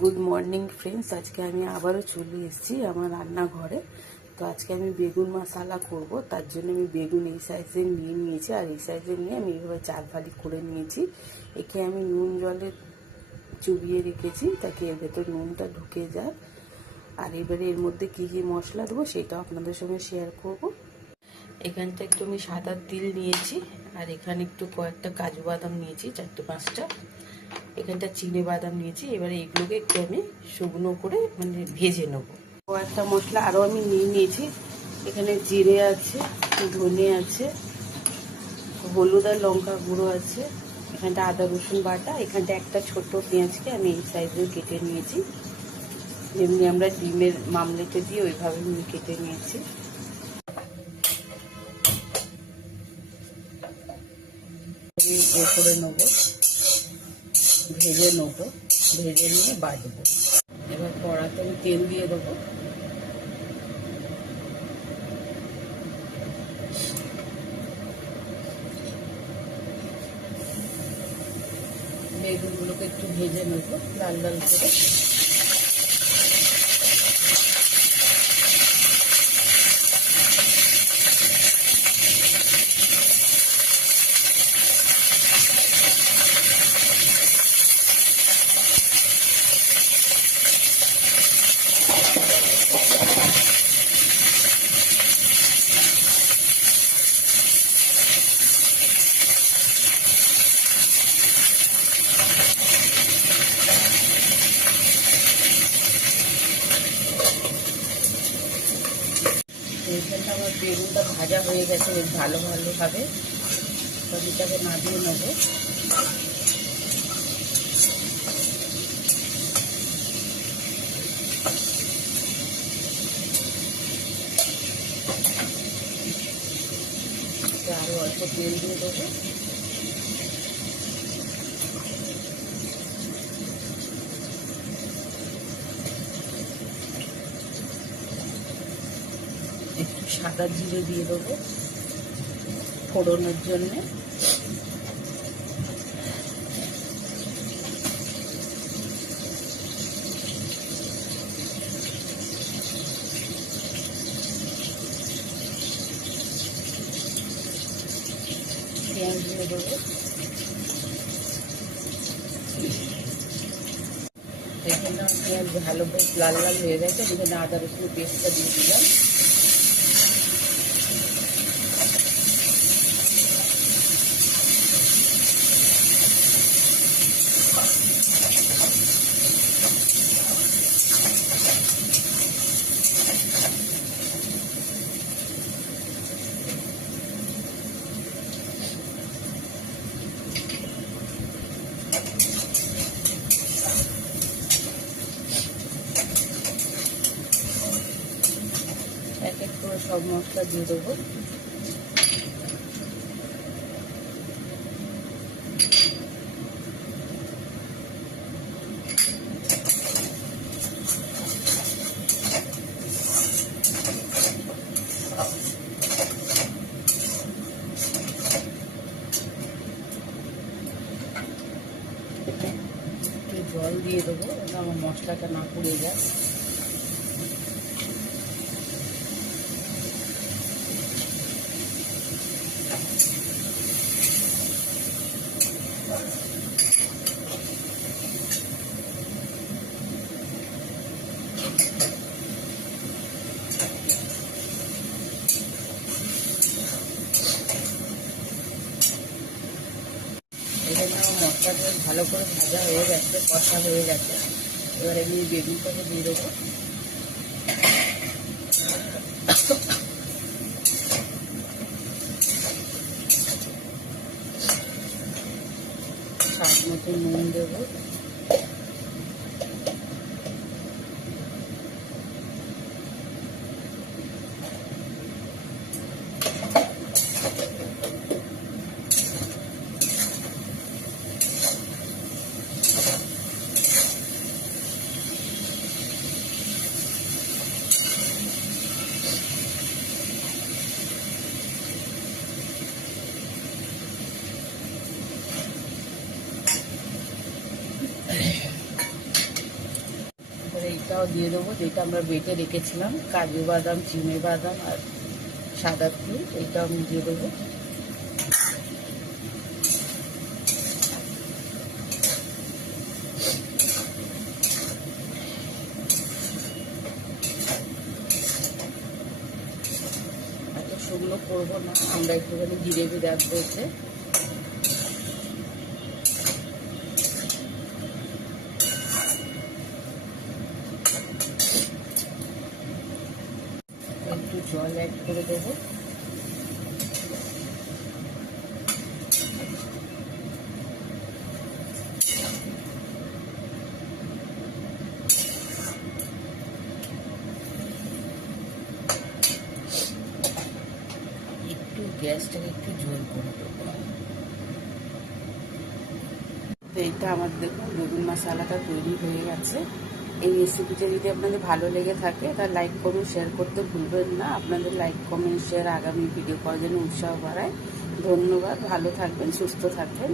Good morning friends. আজকে আমি আবারও চলে এসেছি আমার রান্নাঘরে। তো আজকে আমি বেগুন মশলা করব, তার জন্য আমি বেগুন এই সাইজের নিয়ে নিয়েছি, আর এই সাইজের নিয়ে আমি এইভাবে চার ফালি করে নিয়েছি। একে আমি নুন জলে চুবিয়ে রেখেছি তাকে এর ভেতর নুনটা ঢুকে যায়। আর এবারে এর মধ্যে কী কী মশলা দেবো সেটাও আপনাদের সঙ্গে শেয়ার করব। এখানটা একটু আমি সাদা তিল নিয়েছি, আর এখানে একটু কয়েকটা কাজু বাদাম নিয়েছি, 4-5টা। এখানটা চিনে বাদাম নিয়েছি। এবারে এগুলোকে একটু আমি শুকনো করে ভেজে নেবো। কয়েকটা মশলা আরও আমি নিয়ে নিয়েছি। এখানে জিরে আছে, ধনে আছে, হলুদ আর লঙ্কা গুঁড়ো আছে, এখানটা আদা রসুন বাটা, এখানটা একটা ছোট পেঁয়াজকে আমি এই সাইজে কেটে নিয়েছি, যেমনি আমরা ডিমের মামলেটে দিয়ে ওইভাবে আমি কেটে নিয়েছি। করে নেবো, ভেজে নেবো, ভেজে নিয়ে বাটবো। এবার কড়াতে আমি তেল দিয়ে দেবো। বেগুনগুলোকে একটু ভেজে নেবো লাল লাল করে। এইখানটা আমার বেগুনটা ভাজা হয়ে গেছে বেশ ভালোভাবে। সবটাকে নামিয়ে নেবো। আরও অল্প তেল দিয়ে দেবো। একটু সাদা জিরে দিয়ে দেবো ফোড়নের জন্যে। পেঁয়াজ দিয়ে দেবো। এখানে পেঁয়াজ ভালো বেশ লাল লাল হয়ে গেছে, এখানে আদা রসুন পেস্টটা দিয়ে দিলাম। এক এক করে সব মশলা দিয়ে দেবো। একটু জল দিয়ে দেবো, আমার মশলাটা না পুড়ে যায়। এখানে আমার মশলাটা ভালো করে ভাজা হয়ে গেছে, কষা হয়ে গেছে। এবার আমি বেগুনটাকে দিয়ে দেবো। স্বাদ মতো নুন দেবো। এইটাও দিয়ে দেবো, যেটা আমরা বেটে রেখেছিলাম, কাজু বাদাম, চিনে বাদাম আর সাদা তিল, এইটাও আমি দিয়ে দেবো। এত শুকনো করবো না, আমরা একটুখানি গ্রেভি রাখবো এতে। একটু জল অ্যাড করে দেবো। একটু গ্যাসটাকে একটু জোর করে দেবো। তো এইটা আমার দেখুন বেগুন মশালাটা তৈরি হয়ে গেছে। এই রেসিপিটা যদি আপনাদের ভালো লেগে থাকে তাহলে লাইক কমেন্ট শেয়ার করতে ভুলবেন না। আপনাদের লাইক কমেন্ট শেয়ার আগামী ভিডিও করার জন্য উৎসাহ বাড়ায়। ধন্যবাদ, ভালো থাকবেন, সুস্থ থাকবেন।